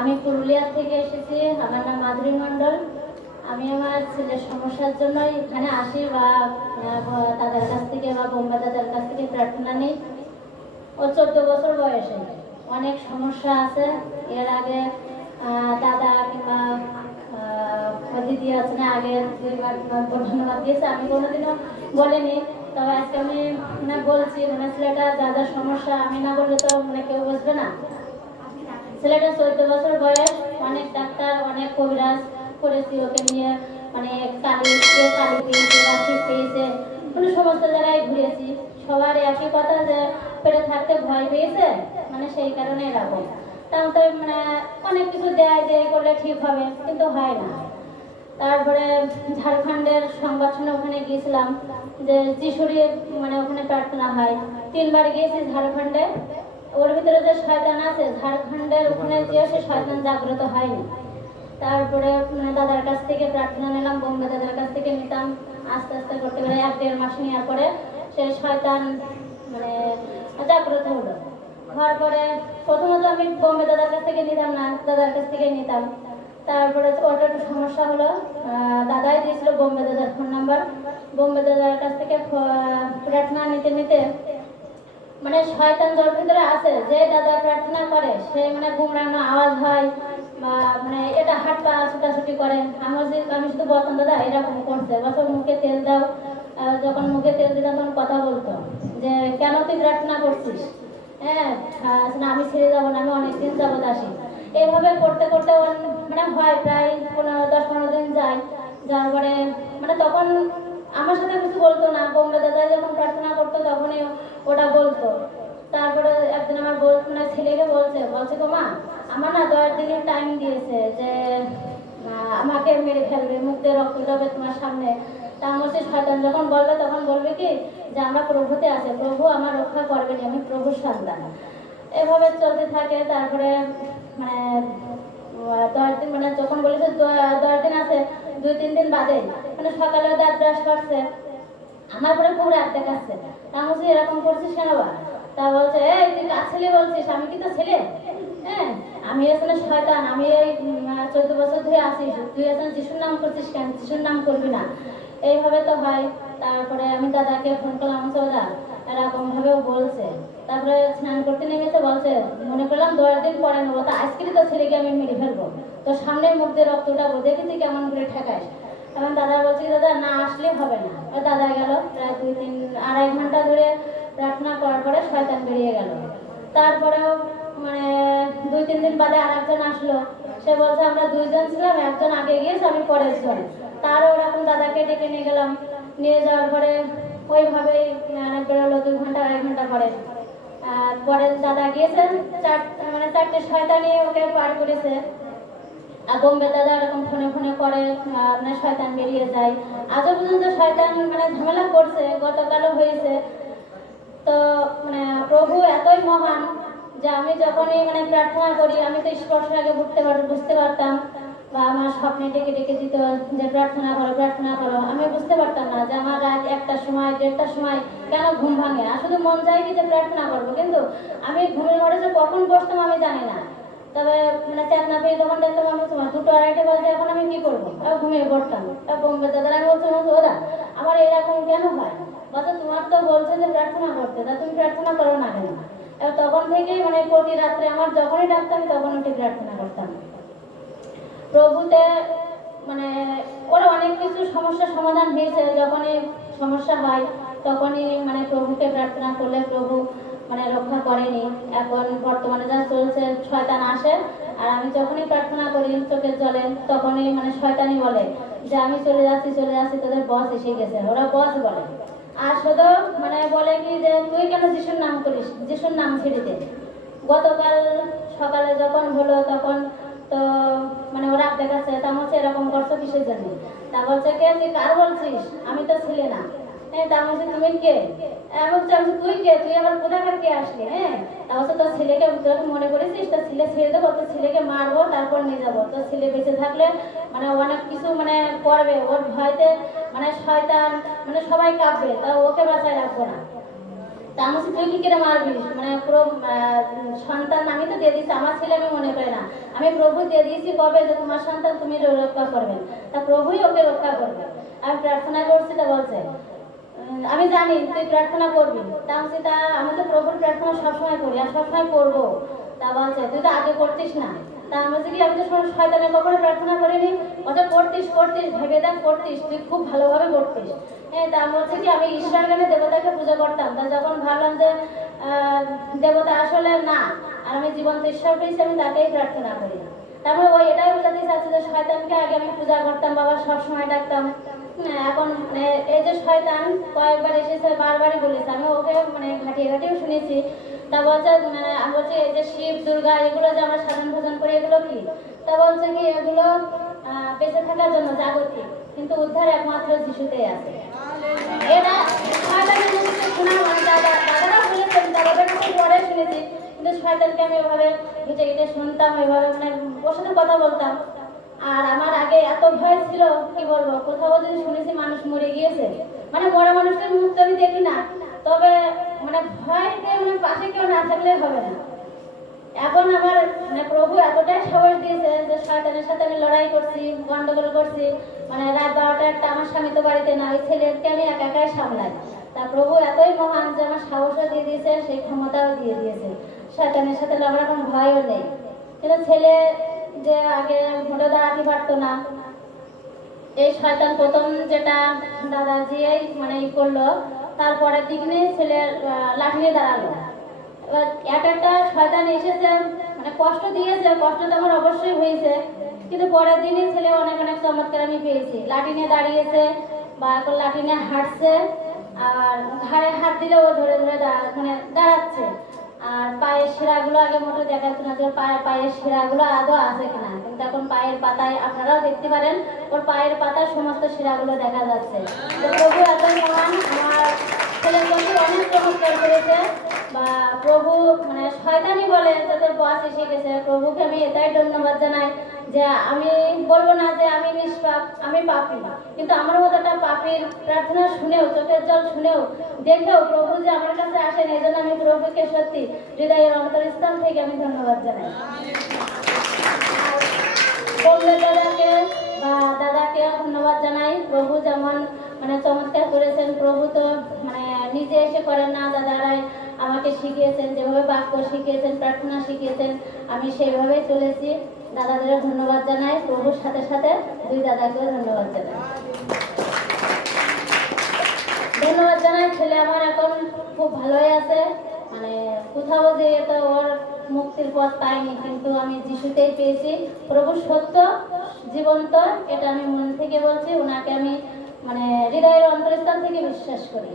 আমি পুরুলিয়া থেকে এসেছি। আমার নাম মাধুরী মণ্ডল। আমি আমার ছেলের সমস্যার জন্য এখানে আসি বা দাদার কাছ থেকে বা বোম্বা দাদার কাছ থেকে প্রার্থনা নিই। ও 14 বছর বয়সে অনেক সমস্যা আছে। এর আগে দাদা কিংবা দিদি আছেন, আগে দুইবার ধন্যবাদ দিয়েছে, আমি কোনোদিনও বলিনি। তবে আজকে আমি বলছি, ছেলেটা দাদার সমস্যা আমি না বললে তো কেউ বুঝবে না। ছেলেটা 14 বছর বয়স, অনেক ডাক্তার অনেক কবিরাজ করেছি ওকে নিয়ে, কালি পেয়েছে, রাশি পেয়েছে, সমস্ত জায়গায় ঘুরেছি। সবার একই কথা যে পেটে থাকতে ভয় পেয়েছে, সেই কারণে এরকম। তারপরে অনেক কিছু দেয় যে করলে ঠিক হবে, কিন্তু হয় না। তারপরে ঝাড়খণ্ডের সংবাদ শুনে ওখানে গিয়েছিলাম যে যিশুরির ওখানে প্রার্থনা হয়। 3 বার গিয়েছি ঝাড়খণ্ডে। ওর ভিতরে যে শয়তান আছে, ঝাড়খণ্ডের ওখানে গিয়ে সে শয়তান জাগ্রত হয়নি। তারপরে দাদার কাছ থেকে প্রার্থনা নিলাম, বোম্বে দাদার কাছ থেকে নিতাম। আস্তে আস্তে করতে গেলে 1-1.5 মাস নেওয়ার পরে সে শয়তান জাগ্রত হলো। হওয়ার পরে প্রথমত আমি বোম্বে দাদার কাছ থেকে নিতাম না, দাদার কাছ থেকে নিতাম। তারপরে ওটা একটু সমস্যা হলো, দাদাই দিয়েছিল বোম্বে দাদার ফোন নাম্বার। বোম্বে দাদার কাছ থেকে প্রার্থনা নিতে নিতে শয়তান যার ভিতরে আছে, যে দাদা প্রার্থনা করে সে গুমরানো আওয়াজ হয় বা এটা হাত পা ছুটাছুটি করে। আমি শুধু বলতাম দাদা এরকম করছে, বছর মুখে তেল দাও। যখন মুখে তেল দিতাম তখন কথা বলতো যে কেন তুই প্রার্থনা করছিস, হ্যাঁ আমি ছেড়ে যাবো না, আমি অনেকদিন যাবত আসি। এইভাবে করতে করতে হয় প্রায় 10-15 দিন যায়। যার পরে তখন আমার সাথে কিছু বলতো না, বোম্বে দাদা যখন প্রার্থনা করতো তখনই ওটা বলতো। তারপরে একদিন আমার ছেলেকে বলছে গো মা, আমার না 10 দিনের টাইম দিয়েছে যে আমাকে মেরে ফেলবে, মুখ দিয়ে রক্ত যাবে তোমার সামনে। তা আমার শয়তান যখন বলবে তখন বলবে কি যে আমরা প্রভুতে আছে, প্রভু আমার রক্ষা করবেন, আমি প্রভুর সন্তান। এভাবে চলতে থাকে। তারপরে 10 দিন যখন বলেছে 10 দিন আছে, 2-3 দিন বাদে সকালে দাঁত ব্রাশ করছে, আমার পরে খুব রাত দেখাচ্ছে। তা বলছি এরকম করছিস কেন? তা বলছে এই তুই কার ছেলে বলছিস, আমি কি তো ছেলে? হ্যাঁ আমি আসলে শয়তান, আমি এই 14 বছর ধরে আসিস, তুই আসলে যিশুর নাম করছিস কেন, যিশুর নাম করবি না। এইভাবে তো হয়। তারপরে আমি দাদাকে ফোন করলাম, দাদা এরকম ভাবেও বলছে। তারপরে স্নান করতে নেমেছে, বলছে মনে করলাম 10 দিন পরে নেবো, তা আজকেরই তো ছেলেকে আমি মেরে ফেলবো, তো সামনের মুখ দিয়ে রক্ত উঠাবো, দেখি তুই কেমন করে ঠেকাস। তখন দাদা বলছি দাদা না আসলে হবে না। দাদা গেল, প্রায় 2-2.5 ঘন্টা ধরে প্রার্থনা করার পরে শয়তান বেরিয়ে গেল। তারপরেও 2-3 দিন বাদে আরেকজন আসলো, সে বলছে আমরা 2 জন ছিলাম, একজন আগে গিয়েছে, আমি পরের জন। তারও ওরকম দাদাকে ডেকে নিয়ে গেলাম। নিয়ে যাওয়ার পরে ওইভাবেই বেরোলো 2 ঘন্টা 1 ঘন্টা পরে। পরে দাদা গিয়েছেন, 4টে শয়তানি ওকে পার করেছে। বোম্বে দাদা এরকম ফোনে ফোনে করে শয়তান বেরিয়ে যায়। আজও পর্যন্ত শয়তান ঝামেলা করছে, গতকালও হয়েছে। তো প্রভু এতই মহান যে আমি যখনই প্রার্থনা করি, আমি তো স্পর্শ আগে বুঝতে পারতাম, বা আমার স্বপ্নে ডেকে ডেকে দিত যে প্রার্থনা করো প্রার্থনা করো। আমি বুঝতে পারতাম না যে আমার রাত 1টার সময় 1:30টার সময় কেন ঘুম ভাঙে। আসলে মন যায় কি যে প্রার্থনা করবো, কিন্তু আমি ঘুমের ঘরে যে কখন বসতাম আমি জানি না। তবে চেতনা পেয়ে যখন দেখতাম আমি 2-2-2:30 বাজে, এখন আমি কি করবো, ঘুমিয়ে পড়তাম। বোম্বে দাদার আমি বলছি ওরা আমার এরকম কেন হয়, বলছে তোমার তো বলছে যে প্রার্থনা করতে, তা তুমি প্রার্থনা করো না কেন? তখন থেকেই প্রতি রাত্রে আমার যখনই ডাকতাম তখন উঠে প্রার্থনা করতাম প্রভুতে। ওরা অনেক কিছু সমস্যার সমাধান হয়েছে। যখনই সমস্যা হয় তখনই প্রভুকে প্রার্থনা করলে প্রভু রক্ষা করেনি। এখন বর্তমানে যা চলছে, শয়তান আসে, আর আমি যখনই প্রার্থনা করি চোখের জলে তখনই শয়তানি বলে যে আমি চলে যাচ্ছি তোদের বস এসে গেছে, ওরা বস বলে। আর শুধু বলে কি যে তুই কেন যিশুর নাম করিস, যিশুর নাম ছেড়ে দে। গতকাল সকালে যখন হলো তখন তো ওরা দেখাচ্ছে, তা বলছে এরকম করছো কিসের জন্য? তা বলছে কে তুই কার বলছিস, আমি তো ছেলে না। হ্যাঁ তা বলছে তুমি কে? বলছে আমি তুই কে, তুই আবার কোথাকার কে আসলি? হ্যাঁ তা বলছে তোর ছেলেকে মনে করেছিস, তোর ছেলে ছেড়ে দেবো, তোর ছেলেকে মারবো তারপর নিয়ে যাবো, তোর ছেলে বেঁচে থাকলে অনেক কিছু করবে, ওর ভয়তে শয়তান সবাই কাঁপবে, তা ওকে বাঁচায় রাখবো না। তা আমি বলছি, তুই কি করে মারবি? মানে পুরো সন্তান আমি তো দিয়ে দিচ্ছি, আমার ছেলে আমি মনে করি না, আমি প্রভু দিয়ে দিয়েছি কবে যে তোমার সন্তান তুমি রক্ষা করবেন, তা প্রভুই ওকে রক্ষা করবে। আমি প্রার্থনা করছি, তা বলছে আমি জানি তুই প্রার্থনা করবি। তা আমি বলছি, তা আমি তো প্রভুর প্রার্থনা সবসময় করি আর সবসময় করবো। তা বলছে তুই তো আগে করতিস না। তা আমি বলছি কি, আমি তো শয়তানের কখনো প্রার্থনা করিনি। ওটা করতিস ভেবে দেখ করতিস, তুই খুব ভালোভাবে করতিস। হ্যাঁ, তা আমি বলছি কি, আমি ঈশ্বর জ্ঞানে দেবতাকে পুজো করতাম। তা যখন ভাবলাম যে দেবতা আসলে না, আর আমি জীবন্ত ঈশ্বর পেয়েছি, আমি তাকেই প্রার্থনা করি। তারপরে ওই এটাই বোঝাতে চাচ্ছি যে শয়তানকে আগে আমি পূজা করতাম, বাবা সবসময় ডাকতাম। এখন এই যে শয়তান কয়েকবার এসেছে, বারবারই বলেছে, আমি ওকে মানে ঘাটিয়েও শুনেছি। তা বলছে আমি বলছি এই যে শিব দুর্গা এগুলো যে আমরা সাধন ভোজন করি, এগুলো কি? তা বলছে কি, এগুলো বেঁচে থাকার জন্য জাগতিক, কিন্তু উদ্ধার একমাত্র যিশুতেই আছে। এটা শয়তানের মুখে শোনা, মানে দাদারা বলেছেন, দাদাদের মুখে পরে শুনেছি, কিন্তু শয়তানকে আমি ওইভাবে ঘেটে শুনতাম, ওইভাবে মানে ওর সাথে কথা বলতাম। আর আমার আগে এত ভয় ছিল, কি বলবো, কোথাও যদি শুনেছি মানুষ মরে গিয়েছে, মানে মরা মানুষের মুখ তো আমি দেখি না, তবে মানে ভয়তে মানে পাশে কেউ না থাকলে হবে না। এখন আমার মানে প্রভু এতটাই সাহস দিয়েছে যে শয়তানের সাথে আমি লড়াই করছি, গন্ডগোল করছি, মানে রাত 12টা একটা, আমার স্বামী তো বাড়িতে না, ওই ছেলেকে আমি একাই সামলাই। তা প্রভু এতই মহান যে আমার সাহসও দিয়ে দিয়েছে, সেই ক্ষমতাও দিয়ে দিয়েছে, শয়তানের সাথে লড়ার কোনো ভয়ও নেই। কিন্তু ছেলে যে আগে ভোটে দাঁড়াতে পারতো না, এই শয়তান প্রথম যেটা দাদাজি মানে করলো, তারপরের দিনে ছেলে লাঠি নিয়ে দাঁড়ালো। এবার একটা শয়তান এসেছে, মানে কষ্ট দিয়েছে, কষ্ট তো আমার অবশ্যই হয়েছে, কিন্তু পরের দিনই ছেলে অনেক চমৎকার আমি পেয়েছি। লাঠি নিয়ে দাঁড়িয়েছে, বা এখন লাঠি নিয়ে হাঁটছে, আর ঘাড়ে হাত দিলে ও ধরে ধরে মানে দাঁড়াচ্ছে। আর পায়ের শিরাগুলো আগে মোটে দেখাচ্ছে না যে পায়ের শিরাগুলো আদৌ আছে কিনা, কিন্তু এখন পায়ের পাতায় আপনারাও দেখতে পারেন, ওর পায়ের পাতায় সমস্ত শিরাগুলো দেখা যাচ্ছে। তো প্রভু এতই মহান, আমার ছেলের প্রতি অনেক চমৎকার করেছে। বা প্রভু মানে শয়তানি বলে যাতে বস এসে গেছে, প্রভুকে আমি এটাই ধন্যবাদ জানাই যে আমি বলবো না যে আমি নিষ্পাপ, আমি পাপী, কিন্তু আমার মতো একটা পাপীর প্রার্থনা শুনেও, চোখের জল শুনেও, দেখেও প্রভু যে আমার কাছে আসেন, এই জন্য আমি প্রভুকে সত্যি হৃদয়ের অন্তরস্থান থেকে আমি ধন্যবাদ জানাই। দাদাকে বা দাদাকে ধন্যবাদ জানাই। প্রভু যেমন মানে চমৎকার করেছেন, প্রভু তো মানে নিজে এসে করেন না, দাদারাই আমাকে শিখিয়েছেন, যেভাবে বাক্য শিখিয়েছেন, প্রার্থনা শিখিয়েছেন, আমি সেইভাবেই চলেছি। দাদাদের ধন্যবাদ জানাই, প্রভুর সাথে সাথে দুই দাদাকেও ধন্যবাদ জানাই। ধন্যবাদ জানাই, ছেলে আমার এখন খুব ভালোই আছে, মানে কোথাও যে তো ওর মুক্তির পথ পাইনি, কিন্তু আমি যিশুতেই পেয়েছি। প্রভু সত্য, জীবন্ত, এটা আমি মন থেকে বলছি, ওনাকে আমি মানে হৃদয়ের অন্তরস্থান থেকে বিশ্বাস করি।